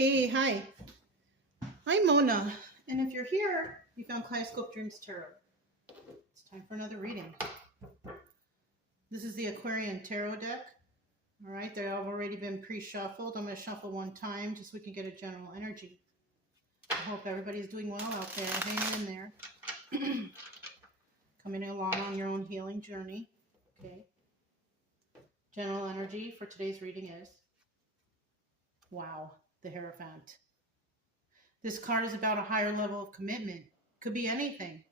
Hey, hi. I'm Mona, and if you're here, you found Kaleidoscope Dreams Tarot. It's time for another reading. This is the Aquarian Tarot deck. All right, they have already been pre-shuffled. I'm going to shuffle one time just so we can get a general energy. I hope everybody's doing well out there, hanging in there. Coming along on your own healing journey. Okay. General energy for today's reading is, wow, the Hierophant. This card is about a higher level of commitment. Could be anything.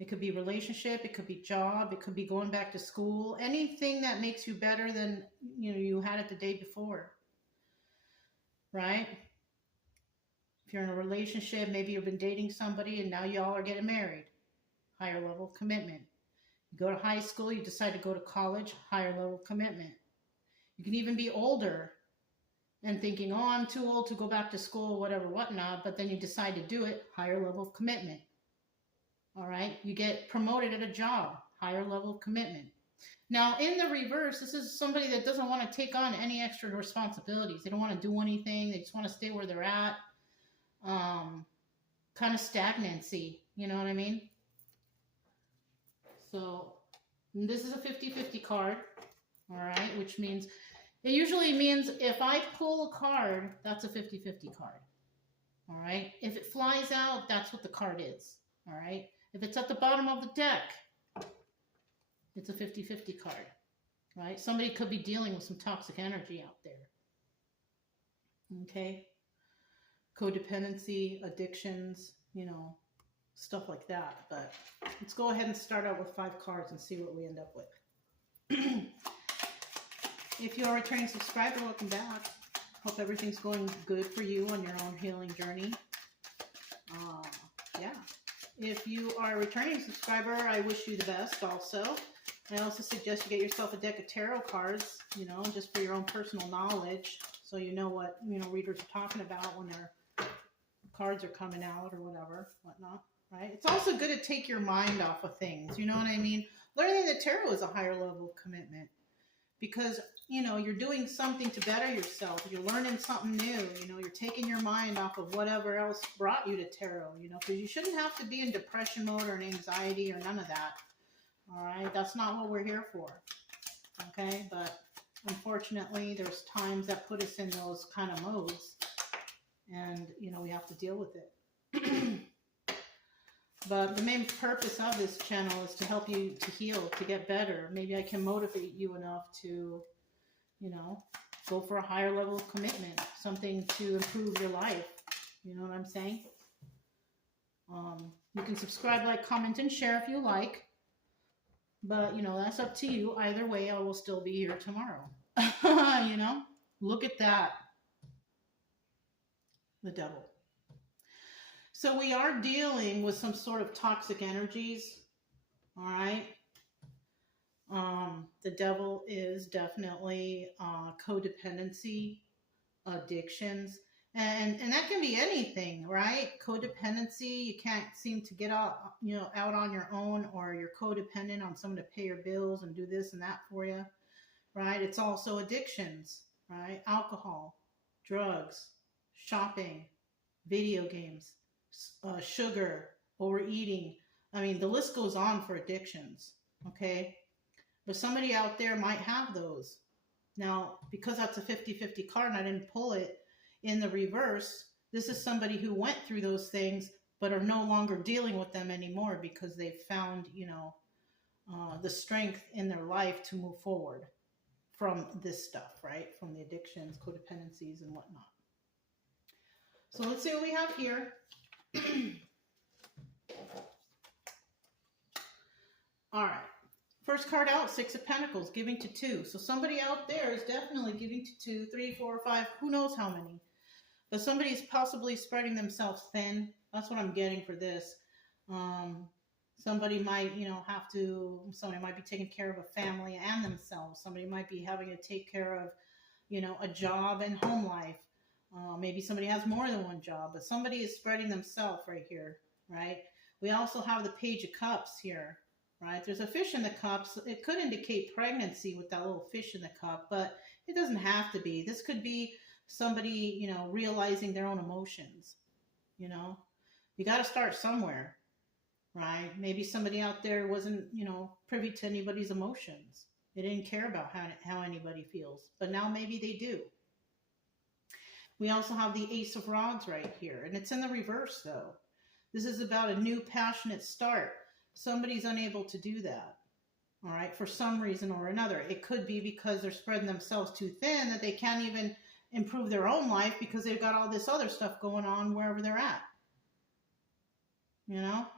It could be relationship, it could be job, it could be going back to school, anything that makes you better than you had it the day before. Right? If you're in a relationship, maybe you've been dating somebody and now y'all are getting married. Higher level of commitment. You go to high school, you decide to go to college, higher level of commitment. You can even be older and thinking, oh, I'm too old to go back to school, whatever, whatnot, but then you decide to do it, higher level of commitment. All right, you get promoted at a job, higher level of commitment. Now, in the reverse, this is somebody that doesn't want to take on any extra responsibilities. They don't want to do anything. They just want to stay where they're at. Kind of stagnancy, you know what I mean? So this is a 50-50 card, all right, which means, it usually means if I pull a card, that's a 50-50 card, all right? If it flies out, that's what the card is, all right? If it's at the bottom of the deck, it's a 50-50 card, right? Somebody could be dealing with some toxic energy out there, okay? Codependency, addictions, stuff like that. But let's go ahead and start out with 5 cards and see what we end up with. If you are a returning subscriber, welcome back. Hope everything's going good for you on your own healing journey. Yeah. If you are a returning subscriber, I wish you the best also. I also suggest you get yourself a deck of tarot cards, just for your own personal knowledge, so you know what, readers are talking about when their cards are coming out or whatnot, right? It's also good to take your mind off of things, you know what I mean? Learning the tarot is a higher level of commitment because, you're doing something to better yourself. You're learning something new, you're taking your mind off of whatever else brought you to tarot, because you shouldn't have to be in depression mode or an anxiety or none of that. All right, that's not what we're here for. Okay, but unfortunately, there's times that put us in those kind of modes, and we have to deal with it. But the main purpose of this channel is to help you to heal, to get better. Maybe I can motivate you enough to, go for a higher level of commitment, something to improve your life. You know what I'm saying? You can subscribe, like, comment, and share if you like. But, that's up to you. Either way, I will still be here tomorrow. Look at that. The devil. So we are dealing with some sort of toxic energies. All right. The devil is definitely codependency, addictions, and that can be anything, right? Codependency, you can't seem to get out, out on your own, or you're codependent on someone to pay your bills and do this and that for you, right? It's also addictions, right? Alcohol, drugs, shopping, video games, sugar, overeating. I mean, the list goes on for addictions, okay? But somebody out there might have those. Now, because that's a 50-50 card and I didn't pull it in the reverse, this is somebody who went through those things but are no longer dealing with them anymore because they've found, the strength in their life to move forward from this stuff, right? From the addictions, codependencies, and whatnot. So let's see what we have here. All right. First card out, 6 of Pentacles, giving to 2. So somebody out there is definitely giving to 2, 3, 4, 5, who knows how many. But somebody is possibly spreading themselves thin. That's what I'm getting for this. Somebody might, somebody might be taking care of a family and themselves. Somebody might be having to take care of, a job and home life. Maybe somebody has more than one job, but somebody is spreading themselves right here, right? We also have the Page of Cups here. Right? There's a fish in the cups. It could indicate pregnancy with that little fish in the cup, but it doesn't have to be. This could be somebody, realizing their own emotions. You know, you got to start somewhere, right? Maybe somebody out there wasn't, privy to anybody's emotions. They didn't care about how anybody feels, but now maybe they do. We also have the Ace of Rods right here, and it's in the reverse though. This is about a new passionate start. Somebody's unable to do that, all right, for some reason or another. It could be because they're spreading themselves too thin that they can't even improve their own life because they've got all this other stuff going on wherever they're at. Now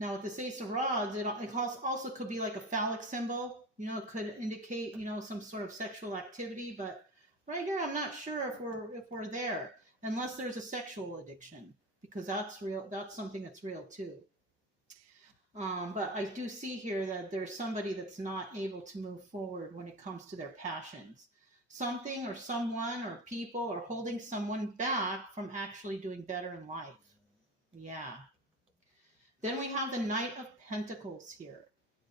with this Ace of Rods, it also could be like a phallic symbol. It could indicate, some sort of sexual activity, but right here, I'm not sure if we're there, unless there's a sexual addiction, because that's real. That's something that's real too. But I do see here that there's somebody that's not able to move forward when it comes to their passions. Something or someone or people are holding someone back from actually doing better in life. Yeah. Then we have the Knight of Pentacles here.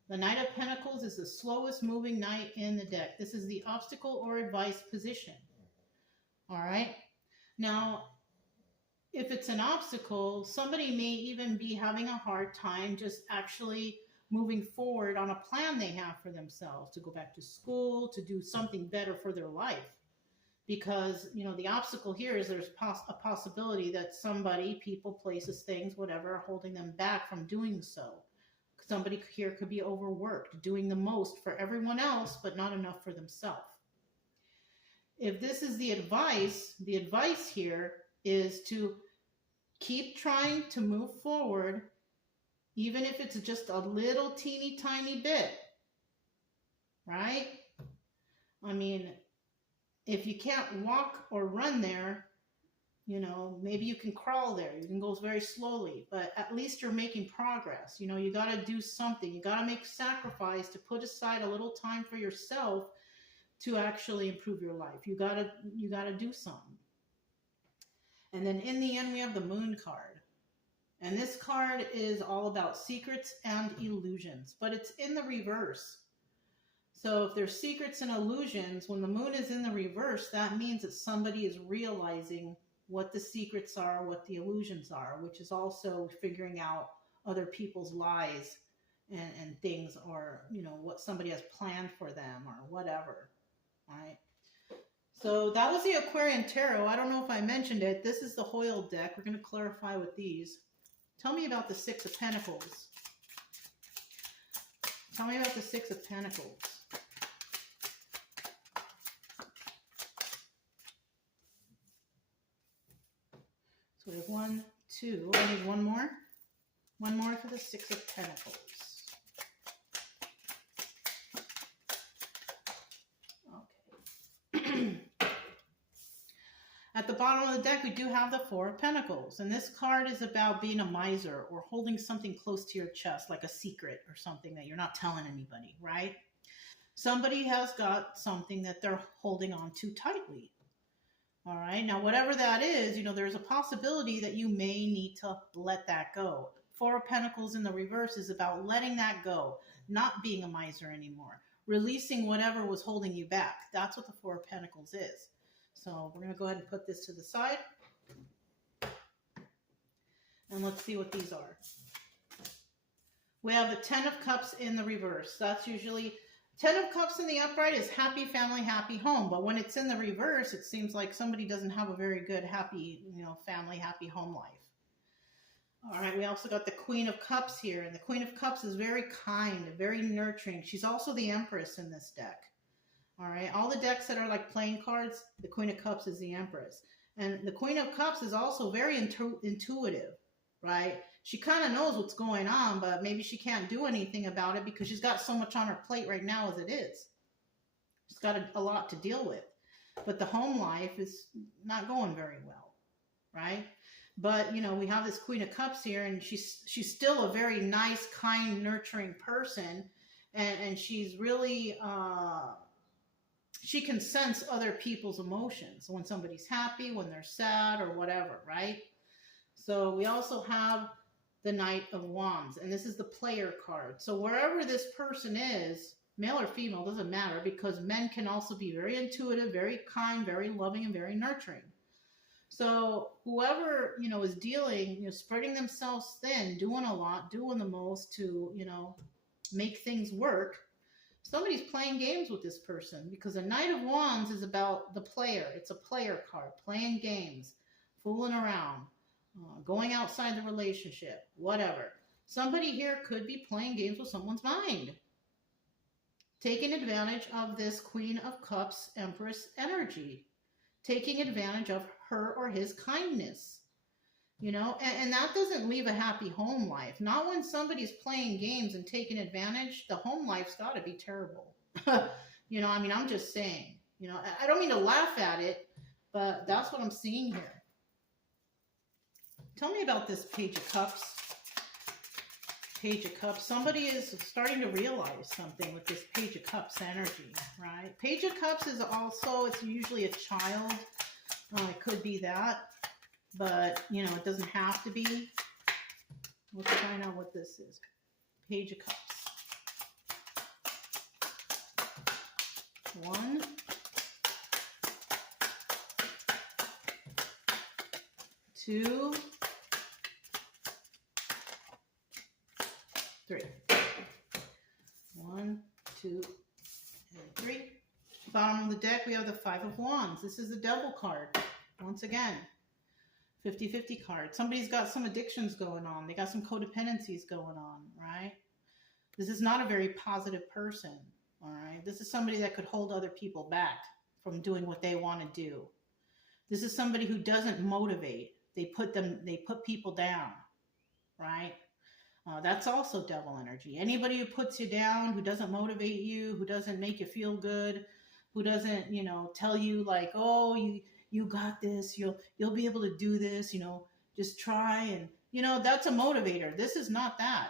The Knight of Pentacles is the slowest moving knight in the deck. This is the obstacle or advice position. All right. Now, if it's an obstacle, somebody may even be having a hard time just actually moving forward on a plan they have for themselves, to go back to school, to do something better for their life. Because, the obstacle here is there's a possibility that somebody, people, places, things, whatever, are holding them back from doing so. Somebody here could be overworked, doing the most for everyone else, but not enough for themselves. If this is the advice here is to keep trying to move forward, even if it's just a little teeny tiny bit, right? I mean, if you can't walk or run there, maybe you can crawl there. You can go very slowly, but at least you're making progress. You got to do something. You got to make sacrifice to put aside a little time for yourself to actually improve your life. You got to do something. And then in the end, we have the Moon card. And this card is all about secrets and illusions, but it's in the reverse. So if there's secrets and illusions, when the moon is in the reverse, that means that somebody is realizing what the secrets are, what the illusions are, which is also figuring out other people's lies and things, or, what somebody has planned for them or whatever, right? So that was the Aquarian Tarot. I don't know if I mentioned it. This is the Hoyle deck. We're going to clarify with these. Tell me about the Six of Pentacles. Tell me about the Six of Pentacles. So we have 1, 2. I need one more. One more for the Six of Pentacles. Okay. At the bottom of the deck, we do have the Four of Pentacles. And this card is about being a miser or holding something close to your chest, like a secret or something that you're not telling anybody, right? Somebody has got something that they're holding on to tightly. All right. Now, whatever that is, there's a possibility that you may need to let that go. Four of Pentacles in the reverse is about letting that go, not being a miser anymore, releasing whatever was holding you back. That's what the Four of Pentacles is. So we're going to go ahead and put this to the side. And let's see what these are. We have the Ten of Cups in the reverse. That's usually... Ten of Cups in the upright is happy family, happy home. But when it's in the reverse, it seems like somebody doesn't have a very good, happy, family, happy home life. All right, we also got the Queen of Cups here. And the Queen of Cups is very kind, very nurturing. She's also the Empress in this deck. All right, all the decks that are like playing cards, the Queen of Cups is the Empress. And the Queen of Cups is also very intuitive, right? She kind of knows what's going on, but maybe she can't do anything about it because she's got so much on her plate right now as it is. She's got a lot to deal with. But the home life is not going very well, right? But, we have this Queen of Cups here, and she's still a very nice, kind, nurturing person. And she's really, she can sense other people's emotions when somebody's happy, when they're sad, or whatever, right? So we also have the Knight of Wands, and this is the player card. So wherever this person is, male or female, doesn't matter, because men can also be very intuitive, very kind, very loving, and very nurturing. So whoever, is dealing, spreading themselves thin, doing a lot, doing the most to, make things work, somebody's playing games with this person, because the Knight of Wands is about the player. It's a player card, playing games, fooling around, going outside the relationship, whatever. Somebody here could be playing games with someone's mind, taking advantage of this Queen of Cups, Empress energy, taking advantage of her or his kindness, and that doesn't leave a happy home life. Not when somebody's playing games and taking advantage. The home life's got to be terrible. I'm just saying, I don't mean to laugh at it, but that's what I'm seeing here. Tell me about this Page of Cups. Page of Cups. Somebody is starting to realize something with this Page of Cups energy, right? Page of Cups is also, it's usually a child. It could be that, but, it doesn't have to be. Let's find out what this is. Page of Cups. 1, 2, 3. 1, 2, and 3. Bottom of the deck, we have the Five of Wands. This is the Devil card. Once again, 50-50 card. Somebody's got some addictions going on. They got some codependencies going on, right? This is not a very positive person, all right? This is somebody that could hold other people back from doing what they want to do. This is somebody who doesn't motivate. They put people down, right? That's also devil energy. Anybody who puts you down, who doesn't motivate you, who doesn't make you feel good, who doesn't, tell you like, oh, you got this, you'll be able to do this, just try, and, that's a motivator. This is not that,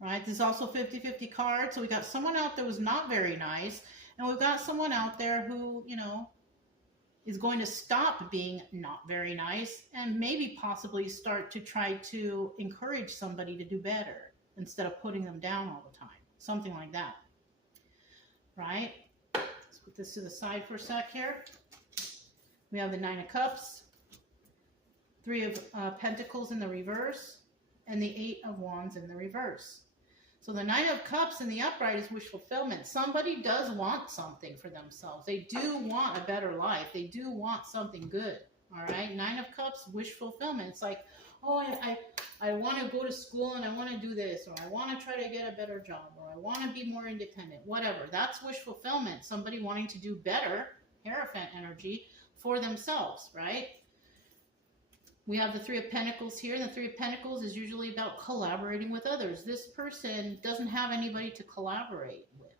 right? This is also 50-50 card. So we got someone out there who's not very nice, and we've got someone out there who, is going to stop being not very nice and maybe possibly start to try to encourage somebody to do better instead of putting them down all the time. Something like that, right? Let's put this to the side for a sec here. We have the Nine of Cups, 3 of Pentacles in the reverse, and the 8 of Wands in the reverse. So the Nine of Cups in the upright is wish fulfillment. Somebody does want something for themselves. They do want a better life. They do want something good. All right. 9 of Cups, wish fulfillment. It's like, oh, I want to go to school and I want to do this, or I want to try to get a better job, or I want to be more independent, whatever. That's wish fulfillment. Somebody wanting to do better, Hierophant energy, for themselves, right? We have the 3 of Pentacles here. The 3 of Pentacles is usually about collaborating with others. This person doesn't have anybody to collaborate with.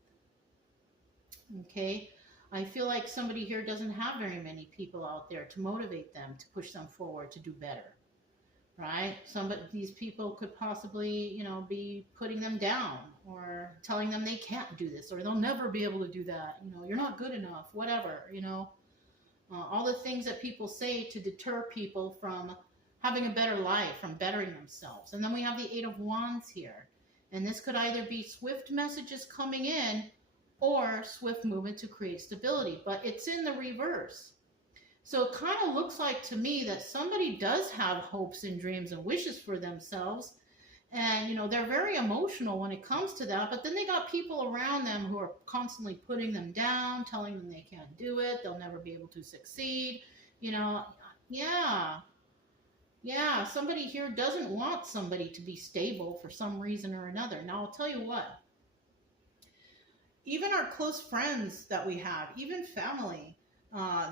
Okay? I feel like somebody here doesn't have very many people out there to motivate them, to push them forward, to do better. Right? These people could possibly, be putting them down or telling them they can't do this or they'll never be able to do that. You're not good enough, whatever, all the things that people say to deter people from having a better life, from bettering themselves. And then we have the 8 of Wands here. And this could either be swift messages coming in or swift movement to create stability. But it's in the reverse. So it kind of looks like to me that somebody does have hopes and dreams and wishes for themselves. And, they're very emotional when it comes to that. But then they got people around them who are constantly putting them down, telling them they can't do it. They'll never be able to succeed. Yeah, somebody here doesn't want somebody to be stable for some reason or another. Now, I'll tell you what. Even our close friends that we have, even family,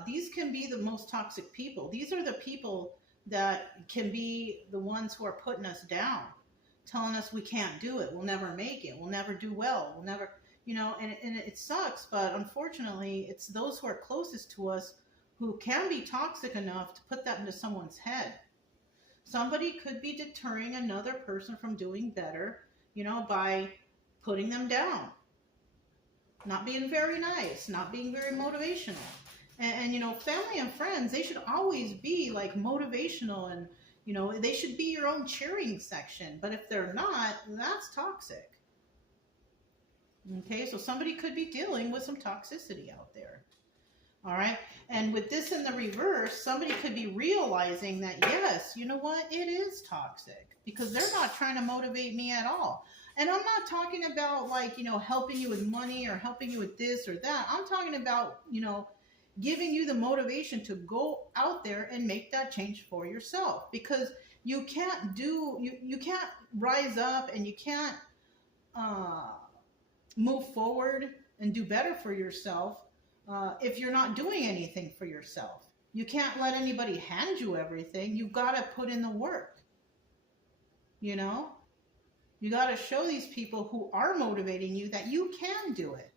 these can be the most toxic people. These are the people that can be the ones who are putting us down, telling us we can't do it, we'll never make it, we'll never do well, we'll never, and it sucks, but unfortunately, it's those who are closest to us who can be toxic enough to put that into someone's head. Somebody could be deterring another person from doing better, by putting them down, not being very nice, not being very motivational. And family and friends, they should always be like motivational and, they should be your own cheering section. But if they're not, that's toxic. Okay, so somebody could be dealing with some toxicity out there. All right. And with this in the reverse, somebody could be realizing that, yes, you know what? It is toxic because they're not trying to motivate me at all. And I'm not talking about like, helping you with money or helping you with this or that. I'm talking about, giving you the motivation to go out there and make that change for yourself, because you can't you can't rise up and you can't move forward and do better for yourself if you're not doing anything for yourself. You can't let anybody hand you everything. You've got to put in the work. You got to show these people who are motivating you that you can do it.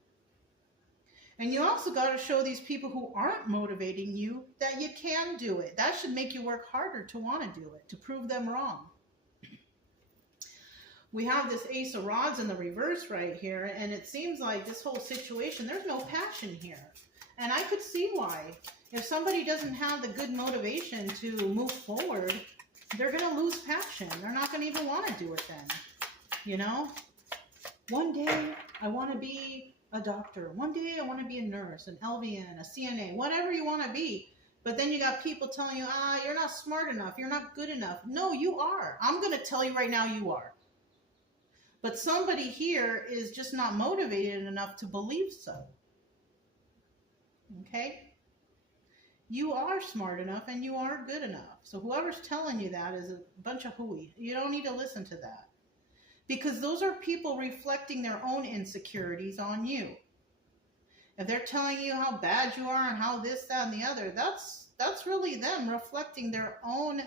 And you also got to show these people who aren't motivating you that you can do it. That should make you work harder to want to do it, to prove them wrong. We have this Ace of Rods in the reverse right here, and it seems like this whole situation, there's no passion here. And I could see why. If somebody doesn't have the good motivation to move forward, they're going to lose passion. They're not going to even want to do it then. One day I want to be a doctor. One day I want to be a nurse, an LVN, a CNA, whatever you want to be. But then you got people telling you, you're not smart enough. You're not good enough. No, you are. I'm going to tell you right now, you are. But somebody here is just not motivated enough to believe so. Okay? You are smart enough and you are good enough. So whoever's telling you that is a bunch of hooey. You don't need to listen to that. Because those are people reflecting their own insecurities on you. If they're telling you how bad you are and how this, that, and the other, that's really them reflecting their own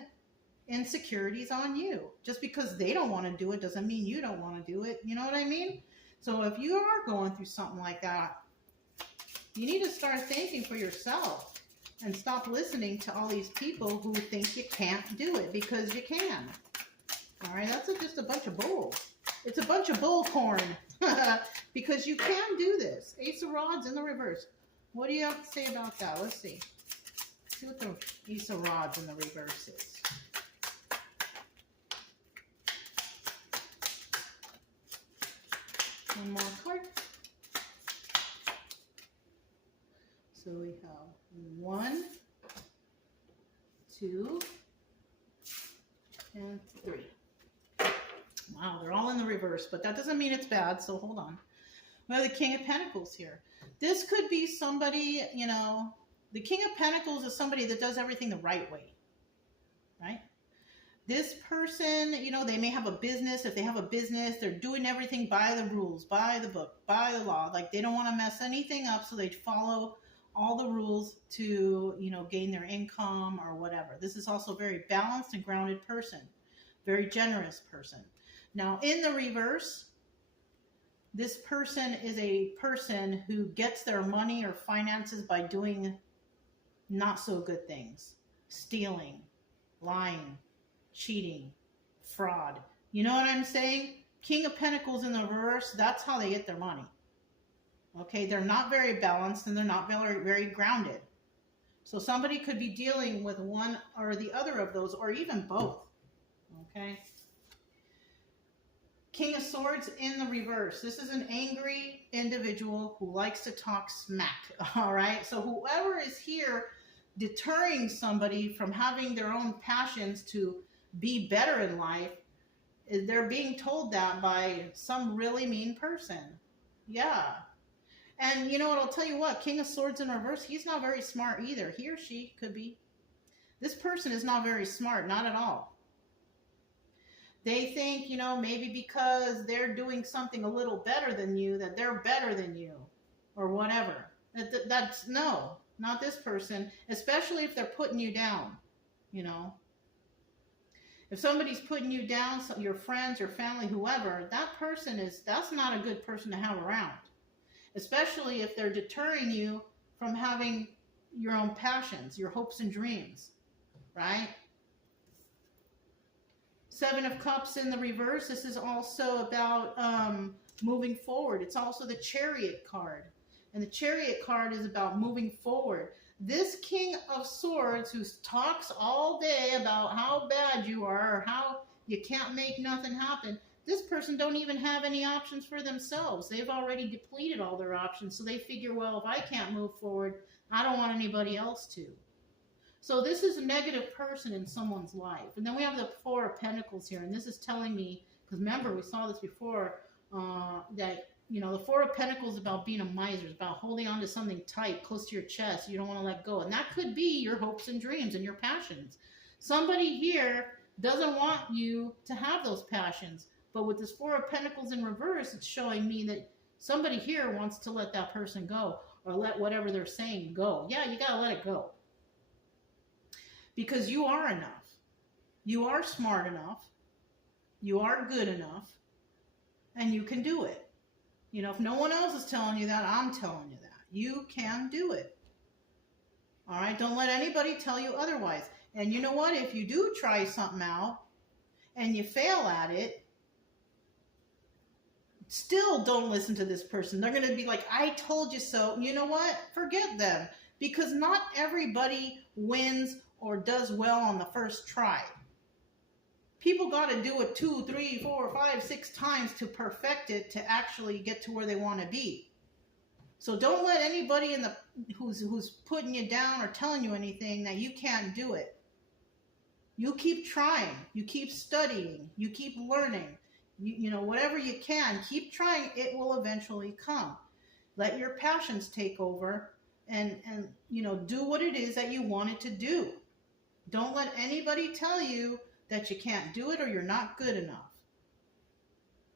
insecurities on you. Just because they don't want to do it doesn't mean you don't want to do it. You know what I mean? So if you are going through something like that, you need to start thinking for yourself and stop listening to all these people who think you can't do it, because you can. All right, that's just a bunch of bull. It's a bunch of bull corn because you can do this. Ace of Rods in the reverse. What do you have to say about that? Let's see. Let's see what the Ace of Rods in the reverse is. One more card. So we have 1, 2, and 3. Wow, they're all in the reverse, but that doesn't mean it's bad, so hold on. We have the King of Pentacles here. This could be somebody, the King of Pentacles is somebody that does everything the right way, right? This person, they may have a business. If they have a business, they're doing everything by the rules, by the book, by the law. Like, they don't want to mess anything up, so they follow all the rules to, gain their income or whatever. This is also a very balanced and grounded person, very generous person. Now, in the reverse, this person is a person who gets their money or finances by doing not so good things. Stealing, lying, cheating, fraud. You know what I'm saying? King of Pentacles in the reverse, that's how they get their money. Okay, they're not very balanced and they're not very, very grounded. So somebody could be dealing with one or the other of those, or even both. Okay. King of Swords in the reverse. This is an angry individual who likes to talk smack. All right. So whoever is here deterring somebody from having their own passions to be better in life, they're being told that by some really mean person. Yeah. And you know what? I'll tell you what. King of Swords in reverse, he's not very smart either. He or she could be. This person is not very smart. Not at all. They think, maybe because they're doing something a little better than you, that they're better than you or whatever. That's no, not this person, especially if they're putting you down, If somebody's putting you down, your friends, your family, whoever, that's not a good person to have around, especially if they're deterring you from having your own passions, your hopes and dreams, right? 7 of Cups in the reverse. This is also about moving forward. It's also the Chariot card. And the Chariot card is about moving forward. This King of Swords, who talks all day about how bad you are or how you can't make nothing happen, this person don't even have any options for themselves. They've already depleted all their options. So they figure, well, if I can't move forward, I don't want anybody else to. So this is a negative person in someone's life. And then we have the Four of Pentacles here. And this is telling me, because remember, we saw this before, that, the Four of Pentacles is about being a miser. It's about holding on to something tight, close to your chest. You don't want to let go. And that could be your hopes and dreams and your passions. Somebody here doesn't want you to have those passions. But with this Four of Pentacles in reverse, it's showing me that somebody here wants to let that person go, or let whatever they're saying go. Yeah, you got to let it go. Because you are enough. You are smart enough. You are good enough. And you can do it. If no one else is telling you that, I'm telling you that. You can do it. All right? Don't let anybody tell you otherwise. And you know what? If you do try something out and you fail at it, still don't listen to this person. They're going to be like, I told you so. You know what? Forget them. Because not everybody wins or does well on the first try. People got to do it 2, 3, 4, 5, 6 times to perfect it to actually get to where they want to be. So don't let anybody who's putting you down or telling you anything that you can't do it. You keep trying. You keep studying. You keep learning. Whatever you can, keep trying. It will eventually come. Let your passions take over and do what it is that you wanted to do. Don't let anybody tell you that you can't do it or you're not good enough.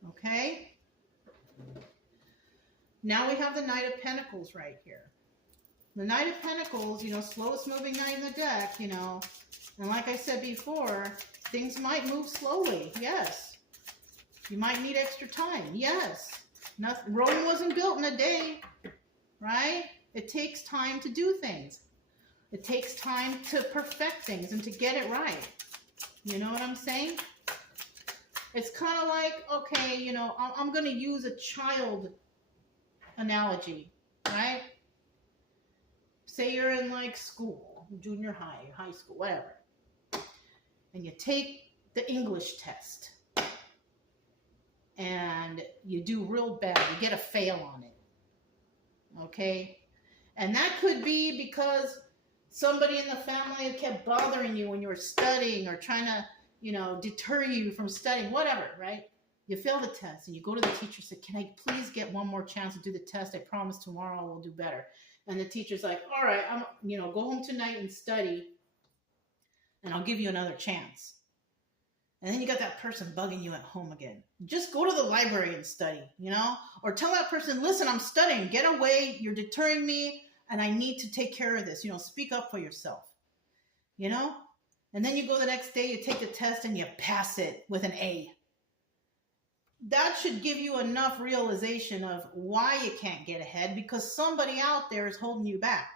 Okay? Now we have the Knight of Pentacles right here. The Knight of Pentacles, slowest moving knight in the deck, and like I said before, things might move slowly. Yes. You might need extra time. Yes. Rome wasn't built in a day, right? It takes time to do things. It takes time to perfect things and to get it right. You know what I'm saying? It's kind of like, okay, I'm going to use a child analogy, right? Say you're in like school, junior high, high school, whatever. And you take the English test. And you do real bad. You get a fail on it. Okay? And that could be because somebody in the family kept bothering you when you were studying or trying to, deter you from studying, whatever, right? You fail the test and you go to the teacher and say, can I please get one more chance to do the test? I promise tomorrow I will do better. And the teacher's like, all right, go home tonight and study and I'll give you another chance. And then you got that person bugging you at home again. Just go to the library and study, or tell that person, listen, I'm studying, get away. You're deterring me. And I need to take care of this. Speak up for yourself. And then you go the next day, you take the test and you pass it with an A. That should give you enough realization of why you can't get ahead, because somebody out there is holding you back.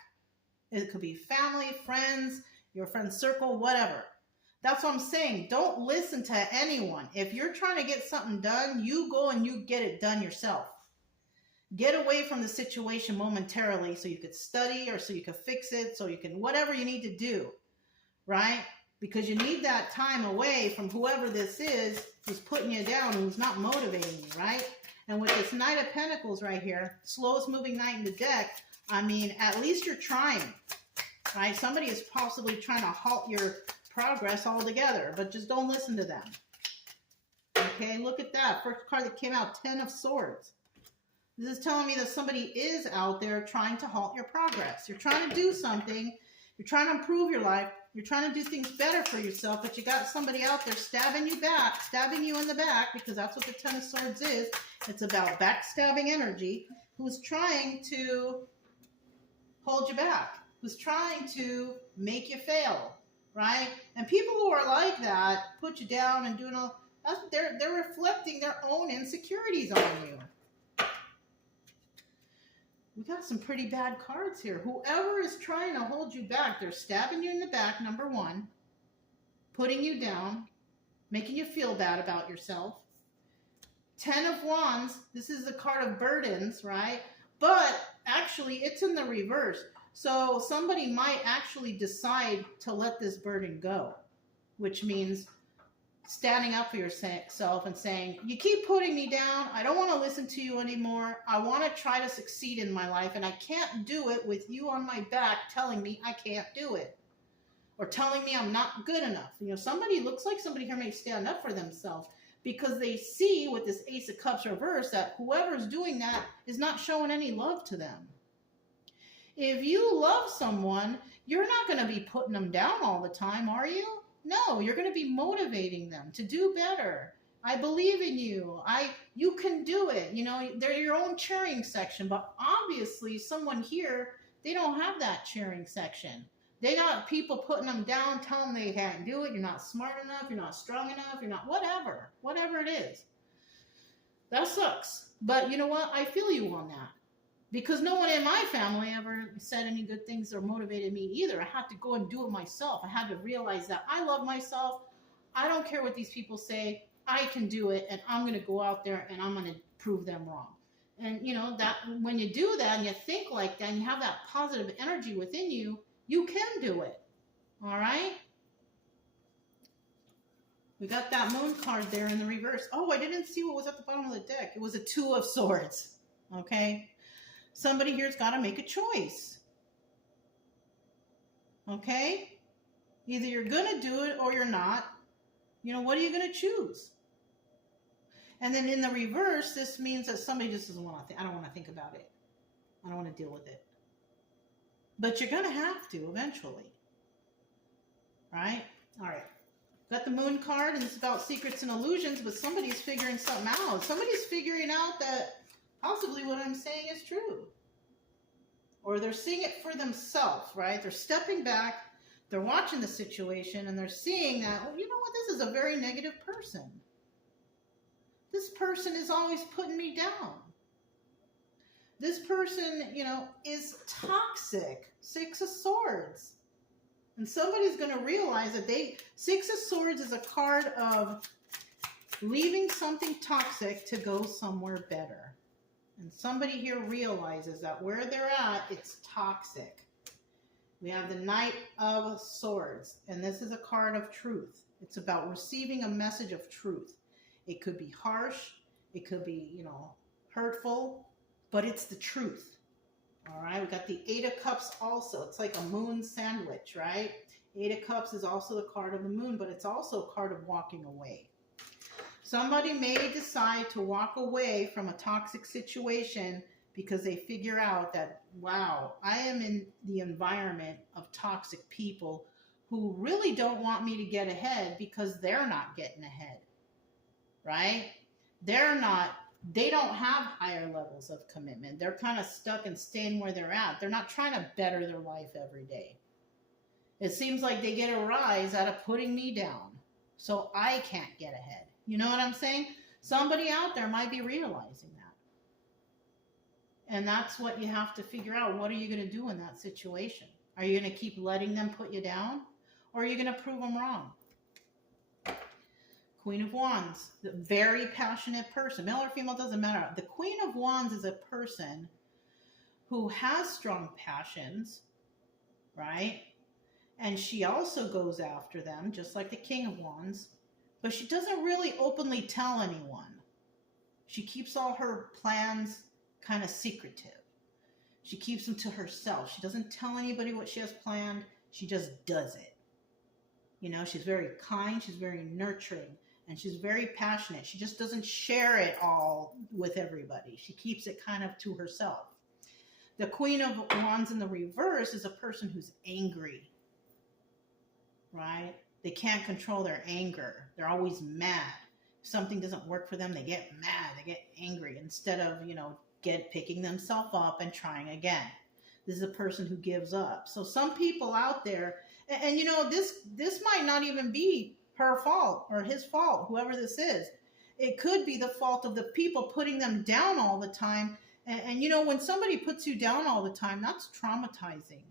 It could be family, friends, your friend circle, whatever. That's what I'm saying. Don't listen to anyone. If you're trying to get something done, you go and you get it done yourself. Get away from the situation momentarily so you could study or so you could fix it, so you can, whatever you need to do, right? Because you need that time away from whoever this is who's putting you down, who's not motivating you, right? And with this Knight of Pentacles right here, slowest moving knight in the deck, at least you're trying, right? Somebody is possibly trying to halt your progress altogether, but just don't listen to them. Okay, look at that. First card that came out, 10 of Swords. This is telling me that somebody is out there trying to halt your progress. You're trying to do something. You're trying to improve your life. You're trying to do things better for yourself, but you got somebody out there stabbing you back, stabbing you in the back, because that's what the 10 of Swords is. It's about backstabbing energy, who's trying to hold you back, who's trying to make you fail, right? And people who are like that, put you down and doing all, they're reflecting their own insecurities on you. We got some pretty bad cards here. Whoever is trying to hold you back, they're stabbing you in the back, number one, putting you down, making you feel bad about yourself. 10 of Wands, this is the card of burdens, right? But actually, it's in the reverse. So somebody might actually decide to let this burden go, which means standing up for yourself and saying, you keep putting me down. I don't want to listen to you anymore. I want to try to succeed in my life, and I can't do it with you on my back telling me I can't do it, or telling me I'm not good enough. You know, somebody looks like somebody here may stand up for themselves because they see with this Ace of Cups reverse that whoever's doing that is not showing any love to them. If you love someone, you're not going to be putting them down all the time, are you? No, you're going to be motivating them to do better. I believe in you. You can do it. You know, they're your own cheering section. But obviously, someone here, they don't have that cheering section. They got people putting them down, telling them they can't do it. You're not smart enough. You're not strong enough. You're not whatever it is. That sucks. But you know what? I feel you on that. Because no one in my family ever said any good things or motivated me either. I had to go and do it myself. I had to realize that I love myself. I don't care what these people say. I can do it, and I'm going to go out there and I'm going to prove them wrong. And you know, that when you do that and you think like that and you have that positive energy within you, you can do it. All right? We got that moon card there in the reverse. Oh, I didn't see what was at the bottom of the deck. It was a 2 of Swords. Okay? Somebody here's got to make a choice. Okay? Either you're going to do it or you're not. You know, what are you going to choose? And then in the reverse, this means that somebody just doesn't want to think. I don't want to think about it. I don't want to deal with it. But you're going to have to eventually. Right? All right. Got the moon card, and it's about secrets and illusions, but somebody's figuring something out. Somebody's figuring out that possibly what I'm saying is true. Or they're seeing it for themselves, right? They're stepping back, they're watching the situation, and they're seeing that, oh, you know what, this is a very negative person. This person is always putting me down. This person, you know, is toxic. 6 of Swords. And somebody's going to realize that 6 of Swords is a card of leaving something toxic to go somewhere better. And somebody here realizes that where they're at, it's toxic. We have the Knight of Swords, and this is a card of truth. It's about receiving a message of truth. It could be harsh, it could be, you know, hurtful, but it's the truth. All right, we got the 8 of Cups also. It's like a moon sandwich, right? 8 of Cups is also the card of the moon, but it's also a card of walking away. Somebody may decide to walk away from a toxic situation because they figure out that, wow, I am in the environment of toxic people who really don't want me to get ahead because they're not getting ahead, right? They don't have higher levels of commitment. They're kind of stuck and staying where they're at. They're not trying to better their life every day. It seems like they get a rise out of putting me down, so I can't get ahead. You know what I'm saying? Somebody out there might be realizing that. And that's what you have to figure out. What are you going to do in that situation? Are you going to keep letting them put you down? Or are you going to prove them wrong? Queen of Wands, the very passionate person. Male or female, doesn't matter. The Queen of Wands is a person who has strong passions, right? And she also goes after them, just like the King of Wands. But she doesn't really openly tell anyone. She keeps all her plans kind of secretive. She keeps them to herself. She doesn't tell anybody what she has planned. She just does it. You know, she's very kind. She's very nurturing. And she's very passionate. She just doesn't share it all with everybody. She keeps it kind of to herself. The Queen of Wands in the reverse is a person who's angry, right? They can't control their anger. They're always mad. If something doesn't work for them, they get mad. They get angry instead of, you know, picking themselves up and trying again. This is a person who gives up. So some people out there, and you know, this might not even be her fault or his fault, whoever this is. It could be the fault of the people putting them down all the time. And you know, when somebody puts you down all the time, that's traumatizing,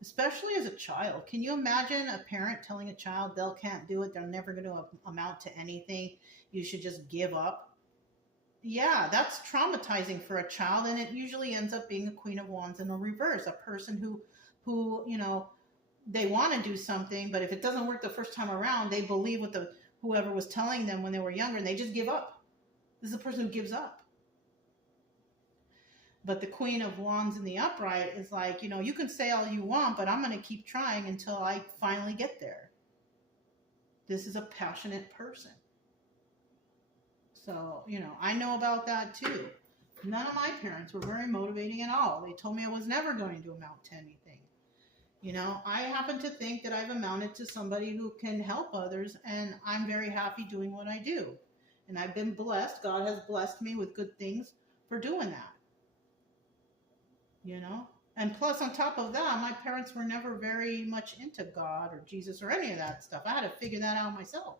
especially as a child. Can you imagine a parent telling a child they can't do it, they're never going to amount to anything, you should just give up? Yeah, that's traumatizing for a child, and it usually ends up being a Queen of Wands in a reverse, a person who you know, they want to do something, but if it doesn't work the first time around, they believe with whoever was telling them when they were younger, and they just give up. This is a person who gives up. But the Queen of Wands in the upright is like, you can say all you want, but I'm going to keep trying until I finally get there. This is a passionate person. So, I know about that too. None of my parents were very motivating at all. They told me I was never going to amount to anything. I happen to think that I've amounted to somebody who can help others, and I'm very happy doing what I do. And I've been blessed. God has blessed me with good things for doing that. And plus, on top of that, my parents were never very much into God or Jesus or any of that stuff. I had to figure that out myself.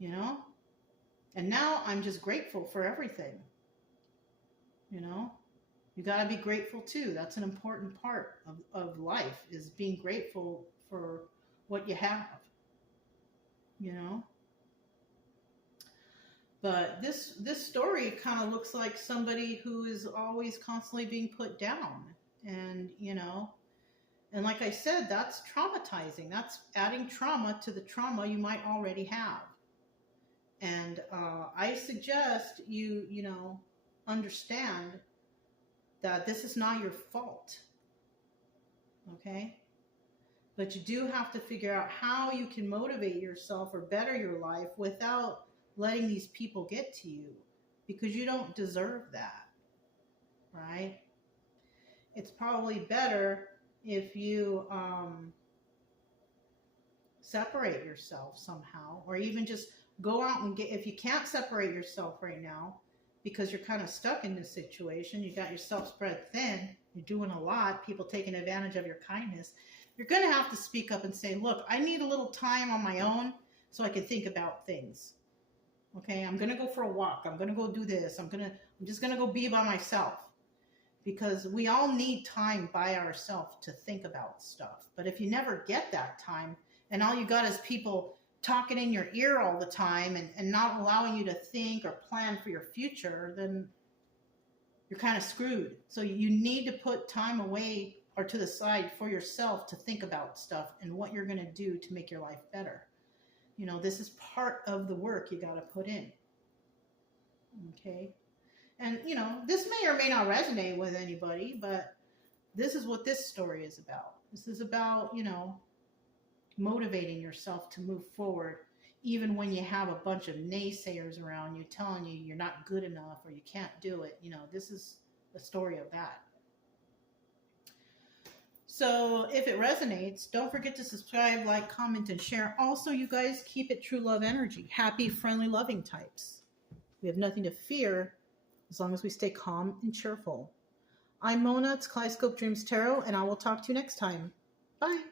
And now I'm just grateful for everything. You got to be grateful too. That's an important part of life, is being grateful for what you have. But this story kind of looks like somebody who is always constantly being put down. And, and like I said, that's traumatizing. That's adding trauma to the trauma you might already have. And I suggest you, understand that this is not your fault. Okay? But you do have to figure out how you can motivate yourself or better your life without letting these people get to you, because you don't deserve that, right? It's probably better if you separate yourself somehow, or even just go out and if you can't separate yourself right now because you're kind of stuck in this situation, you got yourself spread thin, you're doing a lot, people taking advantage of your kindness, you're going to have to speak up and say, look, I need a little time on my own so I can think about things. Okay, I'm going to go for a walk. I'm going to go do this. I'm just going to go be by myself, because we all need time by ourselves to think about stuff. But if you never get that time and all you got is people talking in your ear all the time and not allowing you to think or plan for your future, then you're kind of screwed. So you need to put time away or to the side for yourself to think about stuff and what you're going to do to make your life better. This is part of the work you got to put in. Okay. And, this may or may not resonate with anybody, but this is what this story is about. This is about, motivating yourself to move forward, even when you have a bunch of naysayers around you telling you you're not good enough or you can't do it. This is the story of that. So if it resonates, don't forget to subscribe, like, comment, and share. Also, you guys, keep it true love energy. Happy, friendly, loving types. We have nothing to fear as long as we stay calm and cheerful. I'm Mona. It's Kaleidoscope Dreams Tarot, and I will talk to you next time. Bye.